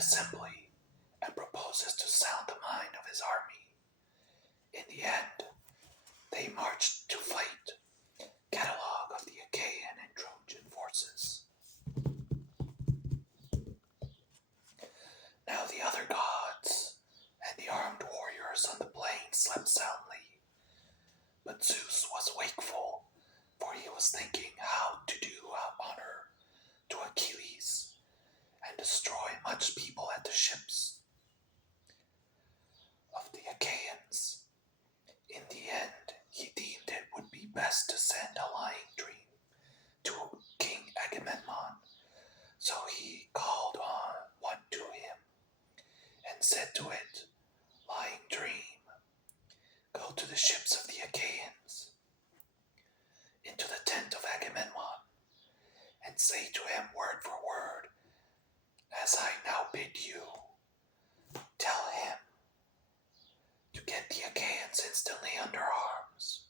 assembly and proposes to sound the mind of his army. In the end, they marched to fight. Catalogue of the Achaean and Trojan forces. Now the other gods and the armed warriors on the plain slept soundly, but Zeus was wakeful, for he was thinking how to do honor to Achilles and destroy much people at the ships of the Achaeans. In the end, he deemed it would be best to send a lying dream to King Agamemnon. So he called on one to him and said to it, "Lying dream, go to the ships of the Achaeans, into the tent of Agamemnon, and say to him word for word, as I now bid you. Tell him to get the Achaeans instantly under arms,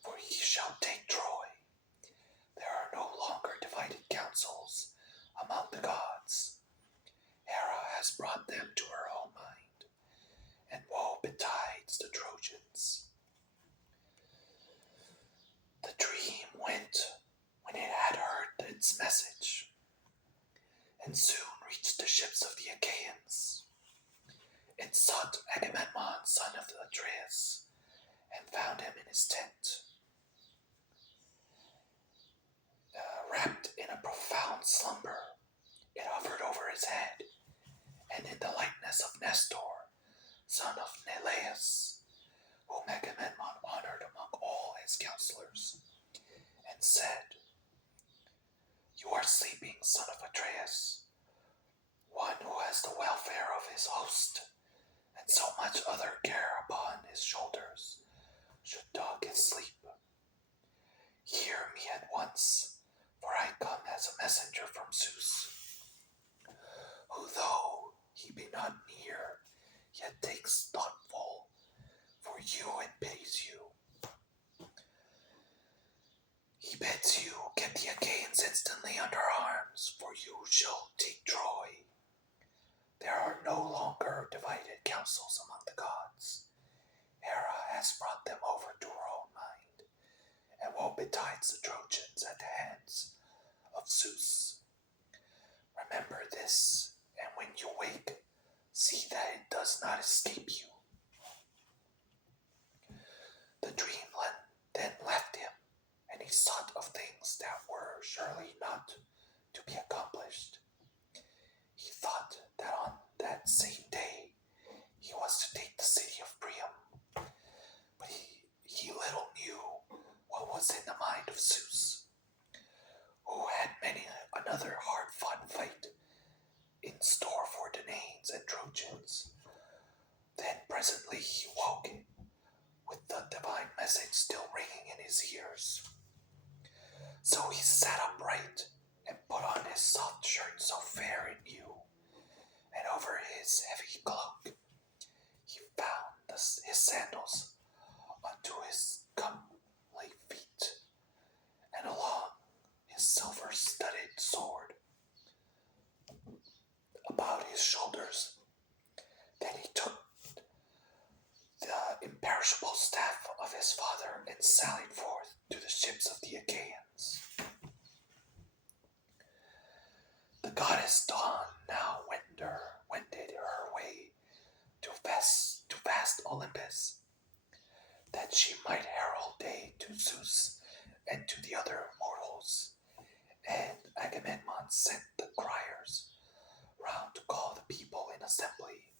for he shall take Troy. There are no longer divided councils among the gods. Hera has brought them to her own mind, and woe betides the Trojans." The dream went when it had heard its message, and soon reached the ships of the Achaeans. It sought Agamemnon, son of Atreus, and found him in his tent. Wrapped in a profound slumber, it hovered over his head, and in the likeness of Nestor, son of Neleus, whom Agamemnon honored among all his counselors, and said, "You are sleeping, son of Atreus, one who has the welfare of his host, and so much other care upon his shoulders, should dog his sleep. Hear me at once, for I come as a messenger from Zeus, who though he be not near, yet takes thoughtful for you and pities you. He bids you get the Achaeans instantly under arms, for you shall take Troy. There are no longer divided councils among the gods. Hera has brought them over to her own mind, and woe betides the Trojans at the hands of Zeus. Remember this, and when you wake, see that it does not escape you." The dream then left him, and he thought of things that were surely not to be accomplished. He thought that on that same day he was to take the city of Priam, but he little knew what was in the mind of Zeus, who had many another hard-fought fight in store for Danaans and Trojans. Then presently he woke, with the divine message still ringing in his ears. So he sat upright and put on his soft shirt so fair and new, and over his heavy cloak he found his sandals unto his comely feet, and along his silver-studded sword about his shoulders. Then he took the imperishable staff of his father and sallied forth to the ships of the Achaeans. The goddess Dawn now wended her way to vast Olympus, that she might herald day to Zeus and to the other mortals. And Agamemnon sent the criers round to call the people in assembly.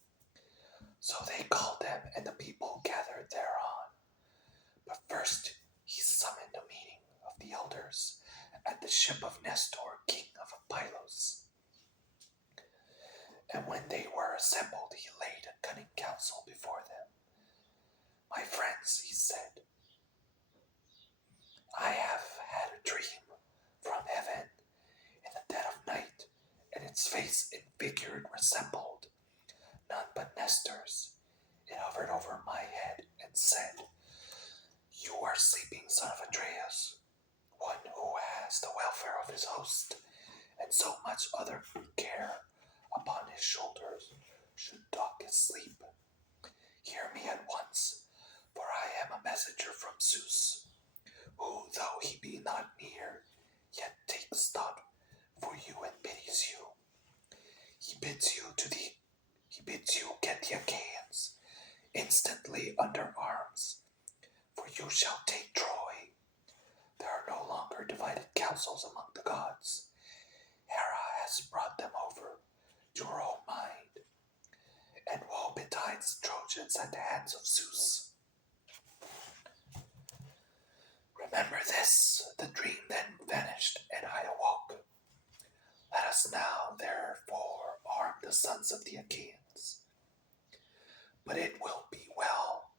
So they called them, and the people gathered thereon. But first he summoned a meeting of the elders at the ship of Nestor, king of Pylos. And when they were assembled, he laid a cunning counsel before them. "My friends," he said, "I have had a dream from heaven in the dead of night, and its face and figure resembled none but Nestor's. It hovered over my head and said, 'You are sleeping, son of Atreus, one who has the welfare of his host, and so much other care upon his shoulders should dock his sleep. Hear me at once, for I am a messenger from Zeus, who, though he be not near, yet takes thought for you and pities you. He bids you get the Achaeans instantly under arms, for you shall take Troy. There are no longer divided councils among the gods. Hera has brought them over to her own mind, and woe betides the Trojans at the hands of Zeus. Remember this, the dream then vanished, and I awoke. Let us now, therefore, arm the sons of the Achaeans. But it will be well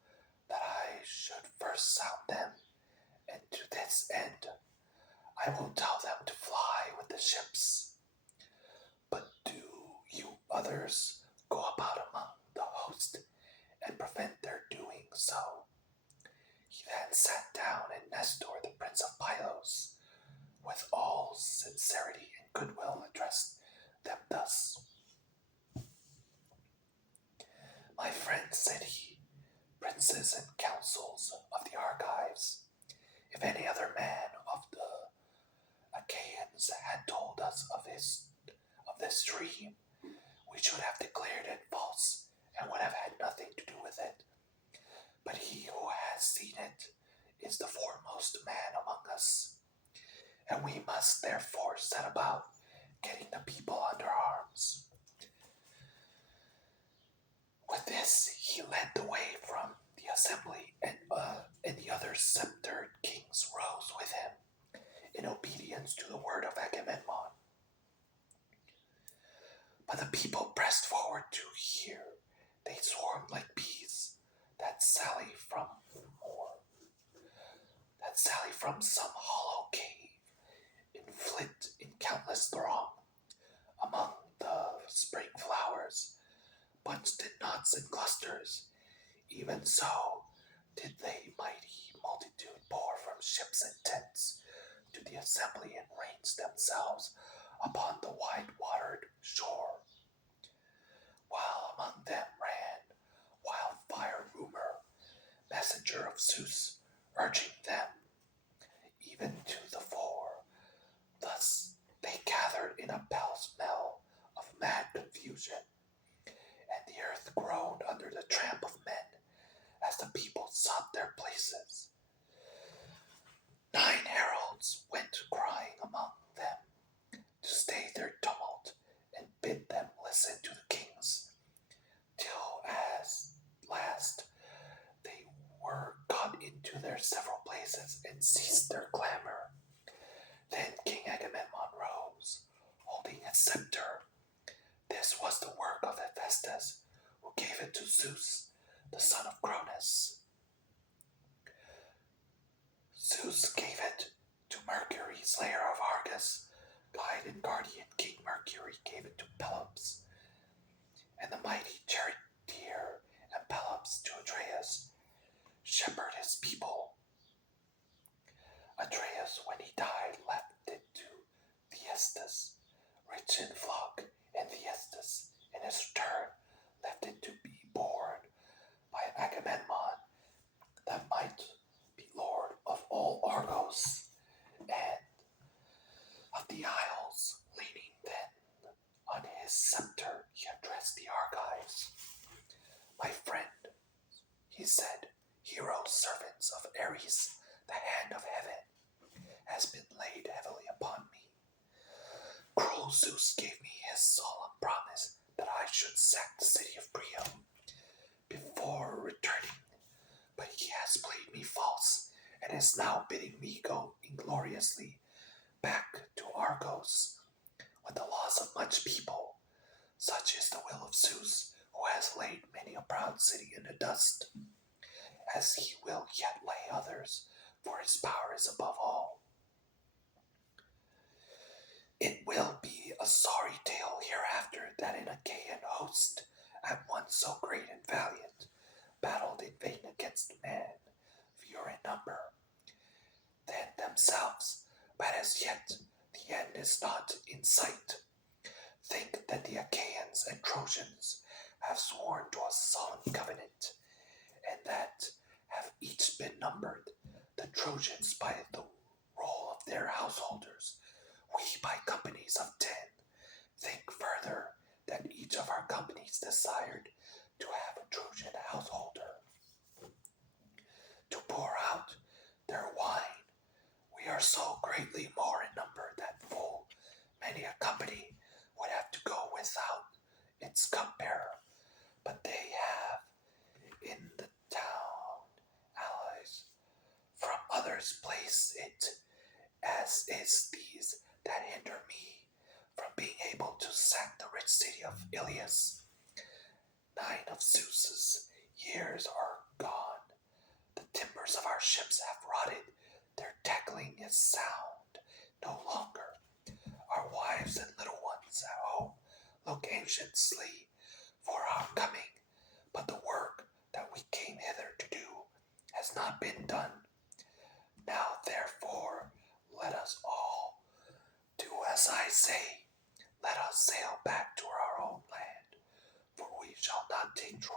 that I should first sound them, and to this end I will tell them to fly with the ships. But do you others go about among the host and prevent their doing so. He then sat down, and Nestor, the prince of Pylos, with all sincerity and goodwill addressed them thus. My friends, said he, princes and councils of the Argives, if any other man of the Achaeans had told us of this dream, we should have declared it false and would have had nothing to do with it. But he who has seen it is the foremost man among us, and we must therefore set about getting the people under arms. With this, he led the way from the assembly, and the other sceptered kings rose with him, in obedience to the word of Agamemnon. But the people pressed forward to hear. They swarmed like bees that sally from some hollow cave, and flit in countless throng among the spring flowers, bunched in knots and clusters. Even so did they mighty multitude pour from ships and tents to the assembly and range themselves upon the wide-watered shore, while among them ran wildfire Rumor, messenger of Zeus, urging them even to the fore. Thus they gathered in a pell-mell of mad confusion, and the earth groaned under the tramp of men as the people sought their places. 9 heralds went crying among them to stay their tumult and bid them listen to the kings, till at last they were got into their several places and ceased their clamor. Then King Agamemnon rose, holding his scepter. This was the work of Hephaestus, who gave it to Zeus, the son of Cronus. Zeus gave it to Mercury, slayer of Argus. Guide and guardian King Mercury gave it to Pelops, and the mighty charioteer and Pelops to Atreus, shepherd his people. Atreus, when he died, left it to Thyestes, rich in flock, and Thyestes, in his return, left it to be borne by Agamemnon, that might be lord of all Argos and of the isles. Leaning then on his scepter, he addressed the Argives. My friend, he said, heroes, servants of Ares, the hand of heaven has been laid heavily upon me. Cruel Zeus gave me his solemn promise that I should sack the city of Priam before returning, but he has played me false and is now bidding me go ingloriously back to Argos with the loss of much people. Such is the will of Zeus, who has laid many a proud city in the dust, as he will yet lay others, for his power is above all. It will be a sorry tale hereafter that an Achaean host, at once so great and valiant, battled in vain against men, fewer in number than themselves, but as yet the end is not in sight. think that the Achaeans and Trojans have sworn to a solemn covenant, and that have each been numbered, the Trojans by the roll of their householders, we by companies of 10. Think further that each of our companies desired to have a Trojan householder to pour out their wine. We are so greatly more in number that full many a company would have to go without its cupbearer, but they have in the town allies from others place it, as is these that hinder me from being able to sack the rich city of Iliad. 9 of Zeus's years are gone. The timbers of our ships have rotted. Their tackling is sound no longer. Our wives and little ones at home look anxiously for our coming, but the work that we came hither to do has not been done. Now, therefore, let us all do as I say. Let us sail back to our own land, for we shall not take Troy.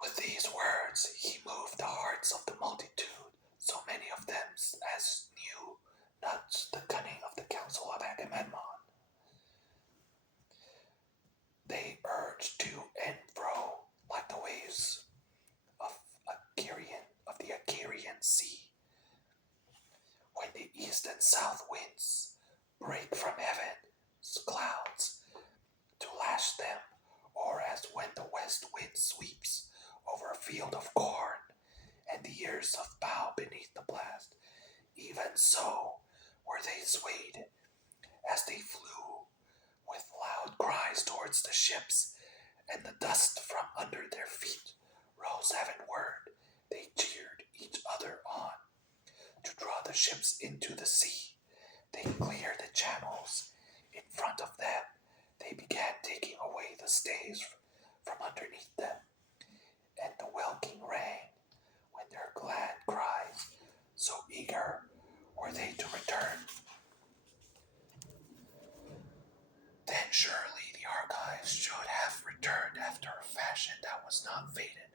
With these words, he moved the hearts of the multitude, so many of them as knew not the cunning of the counsel of Agamemnon. They urged to and fro like the waves of the Icarian Sea, when the east and south winds break from heaven's clouds to lash them, or as when the west wind sweeps over a field of corn, and the ears of bow beneath the blast. Even so were they swayed, as they flew with loud cries towards the ships, and the dust from under their feet rose heavenward. They cheered each other on to draw the ships into the sea. They cleared the channels in front of them. They began taking away the stays from underneath them, and the welkin rang when their glad cries, so eager were they to return. Then surely the Argives should have returned after a fashion that was not fated.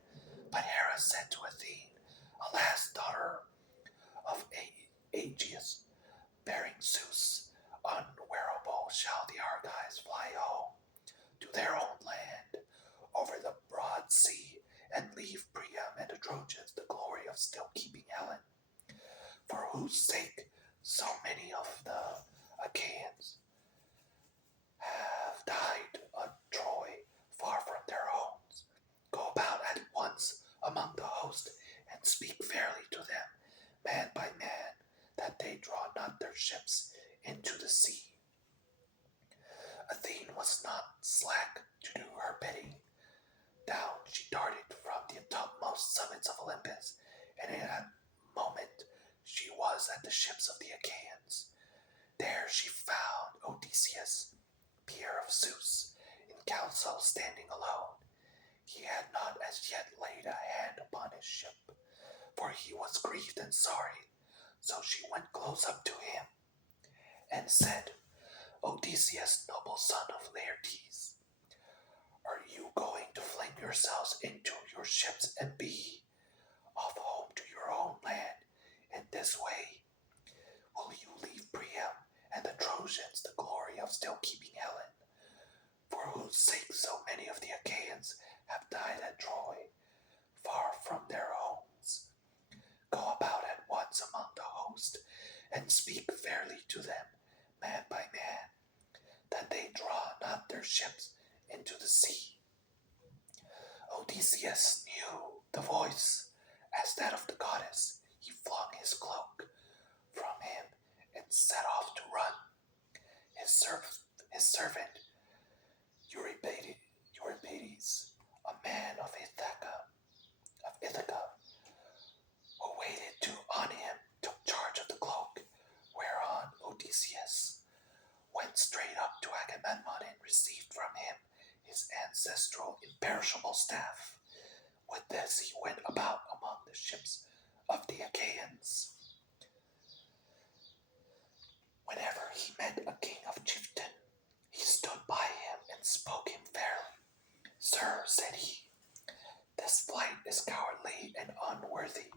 But Hera said to Athene, Alas, daughter of Aegeus, bearing Zeus, unwearable shall the Argives fly home to their own land over the broad sea, and leave Priam and the Trojans the glory of still keeping Helen, for whose sake so many of the Achaeans have died at Troy, far from their homes. Go about at once among the host, and speak fairly to them, man by man, that they draw not their ships into the sea. Athene was not slack to do her bidding. Down she darted from the topmost summits of Olympus, and in a moment she was at the ships of the Achaeans. There she found Odysseus, peer of Zeus, in council standing alone. He had not as yet laid a hand upon his ship, for he was grieved and sorry. So she went close up to him and said, Odysseus, noble son of Laertes, are you going to fling yourselves into your ships and be off home to your own land in this way? Will you leave Priam and the Trojans the glory of still keeping Helen, for whose sake so many of the Achaeans have died at Troy, far from their homes? Go about at once among the host, and speak fairly to them, man by man, that they draw not their ships into the sea. Odysseus knew the voice as that of the goddess. He flung his cloak from him and set off to run. His servant Eurybates, a man of Ithaca, who waited on him, took charge of the cloak, whereon Odysseus went straight up to Agamemnon and received from him his ancestral imperishable staff. With this he went about among the ships of the Achaeans. Whenever he met a king of chieftain, he stood by him and spoke him fairly. Sir, said he, this flight is cowardly and unworthy.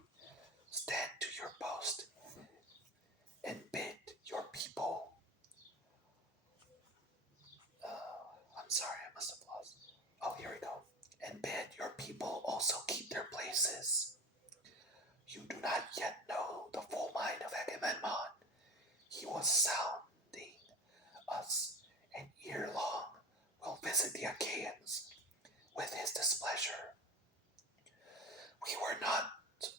Stand to your post and bid your people. I'm sorry, I must have lost. Oh, here we go. And bid your people also keep their places. You do not yet know the full mind of Agamemnon. He was sounding us, and ere long will visit the Achaeans with his displeasure. We were not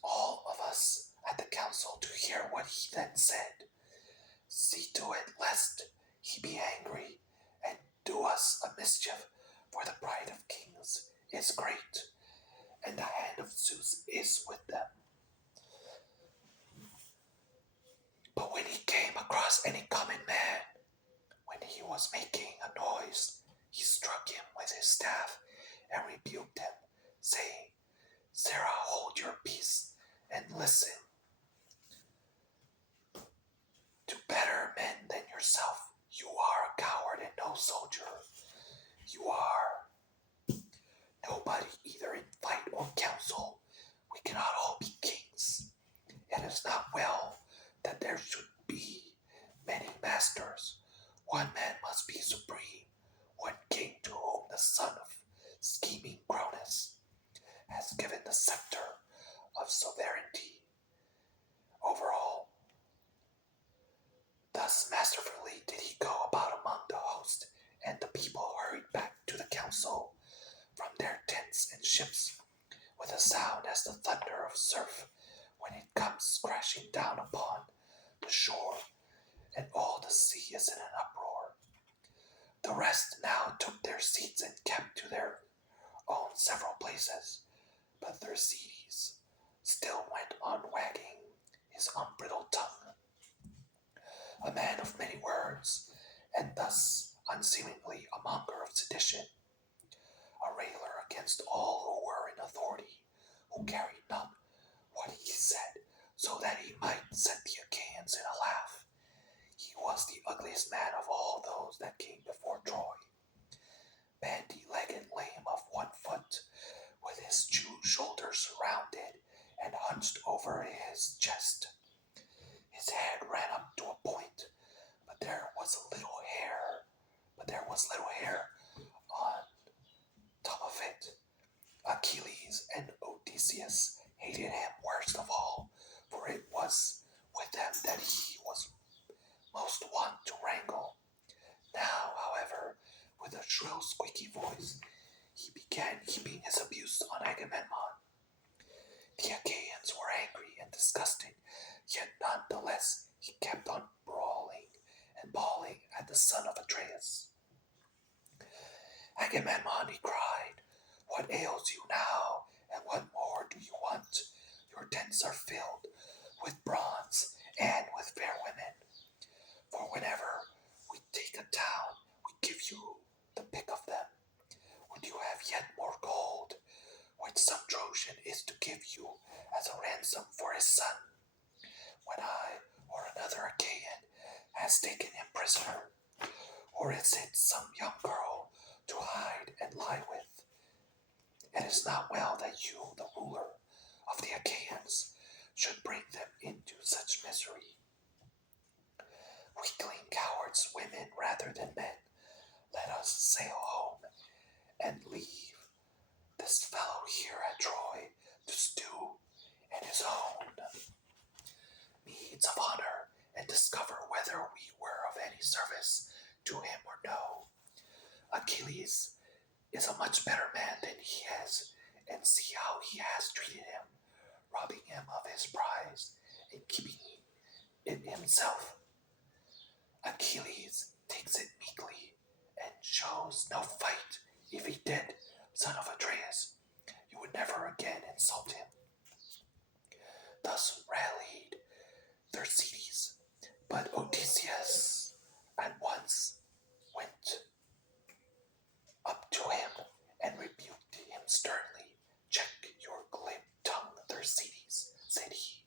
all of us at the council to hear what he then said. See to it lest he be angry and do us a mischief, for the pride of kings is great, and the hand of Zeus is with them. But when he came across any common man, when he was making a noise, he struck him with his staff and rebuked him, saying, Sarah, hold your peace and listen. To better men than yourself, you are a coward and no soldier. You are nobody either in fight or council. We cannot all be kings. It is not well that there should be many masters. One man must be supreme, one king to whom the son of scheming Cronus has given the scepter of sovereignty over all. Thus masterfully did he go about among the host, and the people hurried back to the council from their tents and ships with a sound as the thunder of surf when it comes crashing down upon the shore, and all the sea is in an uproar. The rest now took their seats and kept to their own several places, but Thersites still went on wagging his unbridled tongue, a man of many words, and thus unseemingly a monger of sedition, a railer against all who were in authority, who carried not what he said, so that he might set the Achaeans in a laugh. He was the ugliest man of all those that came before Troy, bandy-legged, lame of one foot, with his two shoulders rounded and hunched over his chest. His head ran up to a point, but there was little hair on top of it. Achilles and Odysseus hated him worst of all, for it was with them that he was most wont to wrangle. Now, however, with a shrill, squeaky voice, he began heaping his abuse on Agamemnon. The Achaeans were angry and disgusted, yet none the less he kept on brawling and bawling at the son of Atreus. Agamemnon, he cried, what ails you now, and what more do you want? Your tents are filled with bronze and with fair women. For whenever we take a town, we give you the pick of them. Would you have yet more gold, which some Trojan is to give you as a ransom for his son, when I or another Achaean has taken him prisoner? Or is it some young girl to hide and lie with? It is not well that you, the ruler of the Achaeans, should bring them into such misery. Weakling cowards, women rather than men, let us sail home and leave this fellow here at Troy to stew in his own means of honor and discover whether we were of any service to him or no. Achilles is a much better man than he is, and see how he has treated him, robbing him of his prize and keeping it himself. Achilles takes it meekly and shows no fight. If he did, son of Atreus, you would never again insult him. Thus rallied Thersites, but Odysseus at once went up to him and rebuked him sternly. Check your glib tongue, Thersites, said he,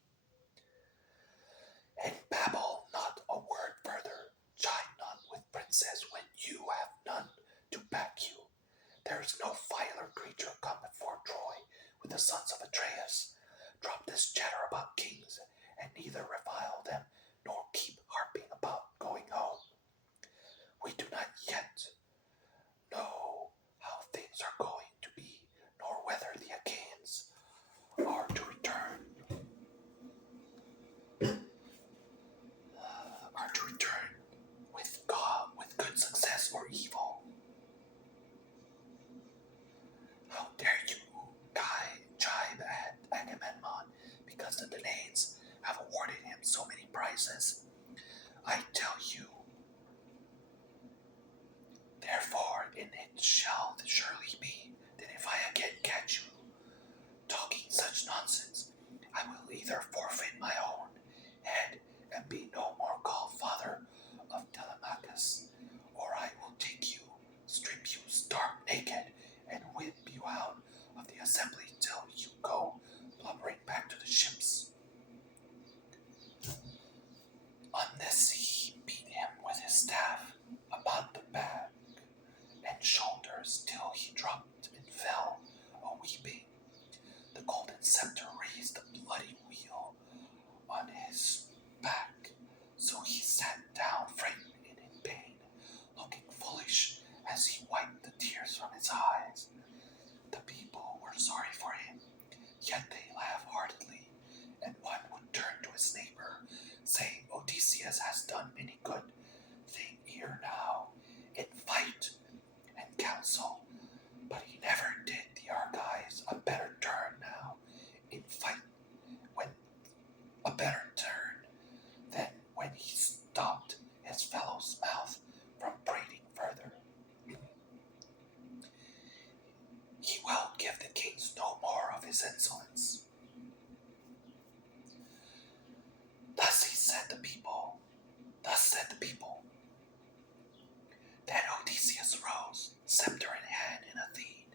and babble not a word further. Drop this chatter about kings, and neither revile them nor keep harping about going home. We do not yet know how things are going to be, nor whether the Achaeans are to return with God, with good success or evil. How dare you jibe at Agamemnon because the Danaans have awarded him so many prizes? I tell you, therefore, in it shall surely be that if I again catch you talking such nonsense, I will either forfeit my own head and be no more called father of Telemachus, or I will take you, strip you stark naked, and whip you out of the assembly till you go blubbering back to the ships. On this he beat him with his staff about the back and shoulders till he dropped and fell a-weeping. The golden scepter raised a bloody wheel on his back, so he sat down frightened and in pain, looking foolish as he wiped the tears from his eyes. The people were sorry for him, yet they laughed heartily, and one would turn to his neighbor, saying, Odysseus has done many good thing here now, in fight and counsel, but he never did the Argives a better turn now, in fight when a better turn than when he stopped his fellow's mouth from prating further. He will give the kings no more of his insolence. Thus said the people. Then Odysseus rose, scepter in hand in Athene,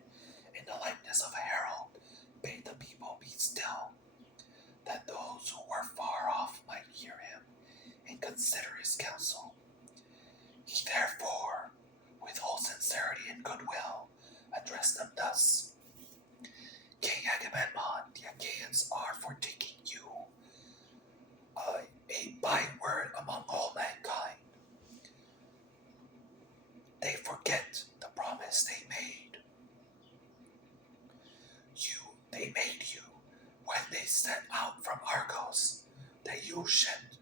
in the likeness of a herald, bade the people be still, that those who were far off might hear him and consider his counsel. He therefore, with all sincerity and goodwill, addressed them thus. King Agamemnon, the Achaeans are for taking you a byword among all mankind. They forget the promise they made. They made you when they set out from Argos, that you should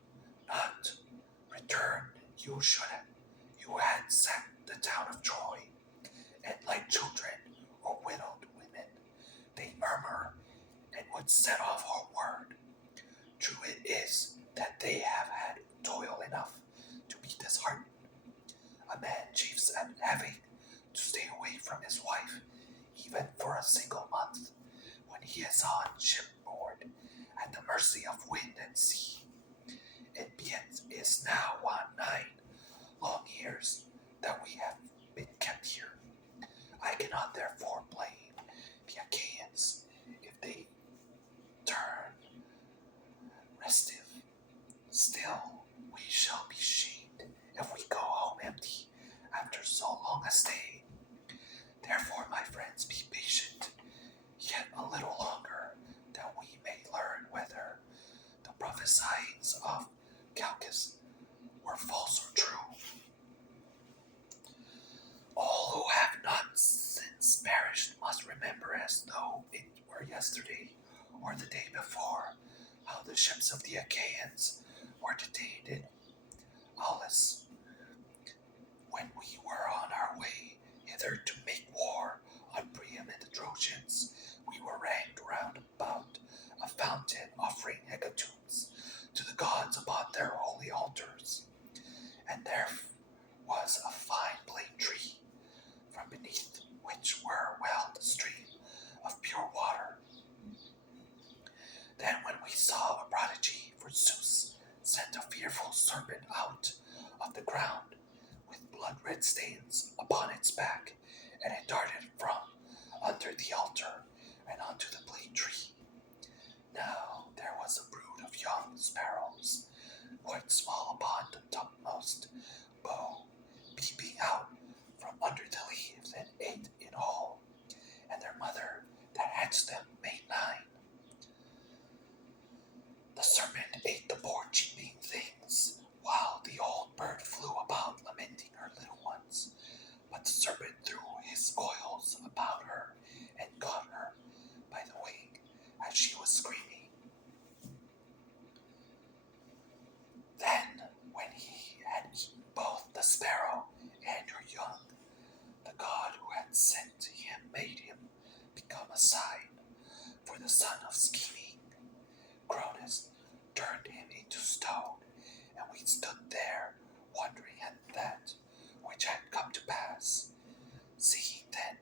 not return. You had sacked the town of Troy, and like children or widowed women, they murmur and would set off homeward. True it is that they have had toil enough to be disheartened. A man chafes at having to stay away from his wife, even for a single month, when he is on shipboard, at the mercy of wind and sea. It is now 9 long years that we have been kept here. I cannot therefore blame the Achaeans if they turn restive. Still, we shall be shamed if we go home empty after so long a stay. Therefore, my friends, be patient yet a little longer, that we may learn whether the prophesyings of Calchas were false or true. All who have not since perished must remember, as though it were yesterday or the day before, how the ships of the Achaeans were detained in Aulis when we were on our way hither to make war on Priam and the Trojans. We were ranged round about a fountain, offering hecatombs to the gods upon their holy altars. And there was a fine plane tree, from beneath which were welled a stream of pure water. Then when we saw a prodigy, for Zeus sent a fearful serpent out of the ground, with blood-red stains upon its back, and it darted from under the altar and onto the plane tree. Now there was a brood of young sparrows, quite small upon the topmost bough, peeping out from under the leaves, and 8 in all, and their mother that hatched them made 9.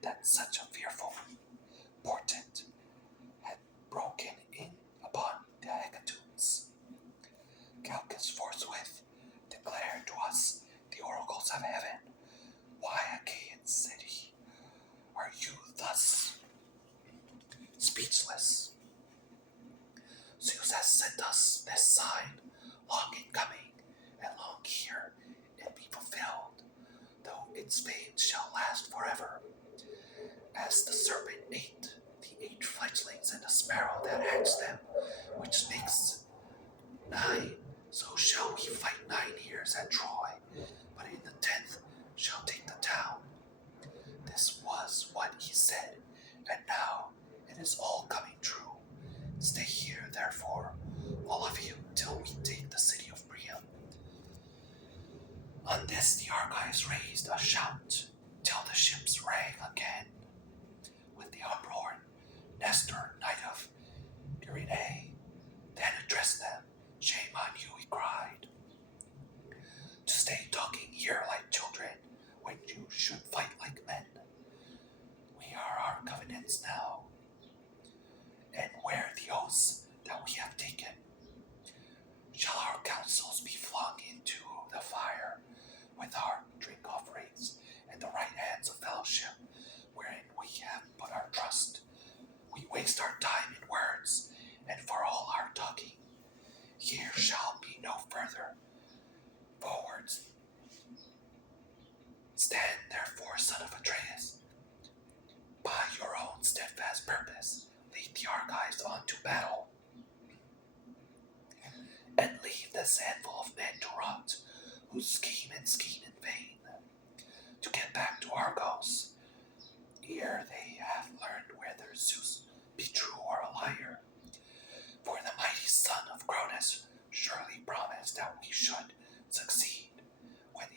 that such a fearful portent had broken in upon the Hecatombs. Calchas forthwith declared to us the oracles of heaven. Why, Achaeans, said he, are you thus speechless? Zeus has sent us this sign, long in coming, and long here it be fulfilled, though its fame shall last forever. As the serpent ate the 8 fledglings and the sparrow that hatched them, which makes 9, so shall we fight 9 years at Troy, but in the 10th shall take the town. This was what he said, and now it is all coming true. Stay here, therefore, all of you, till we take the city of Priam. On this the Argives raised a shout, till the ships rang again. With the uproar, Nestor, knight of Iliad, then addressed them. Shame on you, he cried, to stay talking here like children, when you should fight like men. We are our covenants now, and where the oaths that we have taken? Shall our counsels be flung into the fire with our drink offerings and the right hands of fellowship, wherein we have put our trust? We waste our time in words, and for all our talking, here shall be no further forwards. Stand therefore, son of Atreus, by your own steadfast purpose, lead the Argives on to battle, and leave this handful of men to rot, who scheme and scheme in vain, to get back to Argos, ere they have learned whether Zeus be true or a liar. For the mighty son of Cronus surely promised that we should succeed when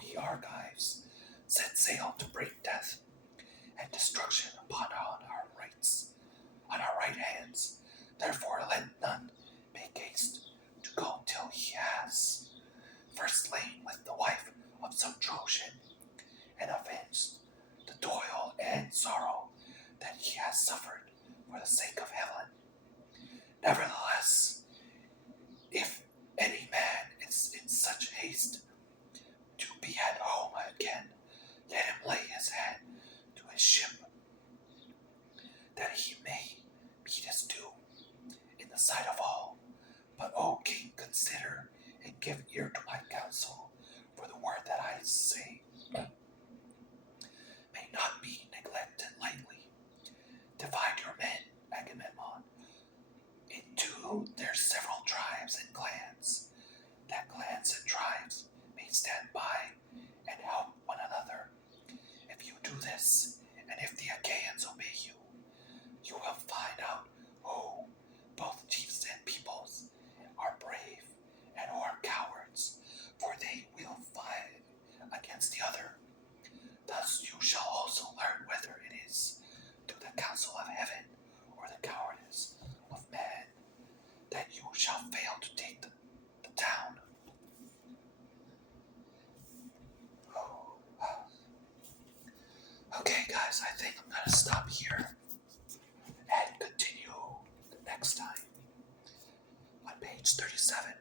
we Argives set sail to bring death and destruction upon our right hands. Therefore let none make haste to go till he has first lain with the wife of some Trojan, and avenged the toil and sorrow that he has suffered for the sake of Helen. Nevertheless, if any man is in such haste to be at home again, let him lay his hand to his ship, that he may meet his doom in the sight of all. But, O king, consider and give ear to my counsel, for the word that I say may not be neglected lightly. Divide your men, Agamemnon, into their several tribes and clans, that clans and tribes may stand by and help one another. If you do this, and if the Achaeans obey you, you will find out who, both chiefs and peoples, are brave and who are cowards, for they will fight against the other. Thus you shall also learn whether it is to the counsel of heaven or the cowardice of man that you shall fail to take the town. Okay, guys, I think I'm going to stop here and continue the next time on page 37.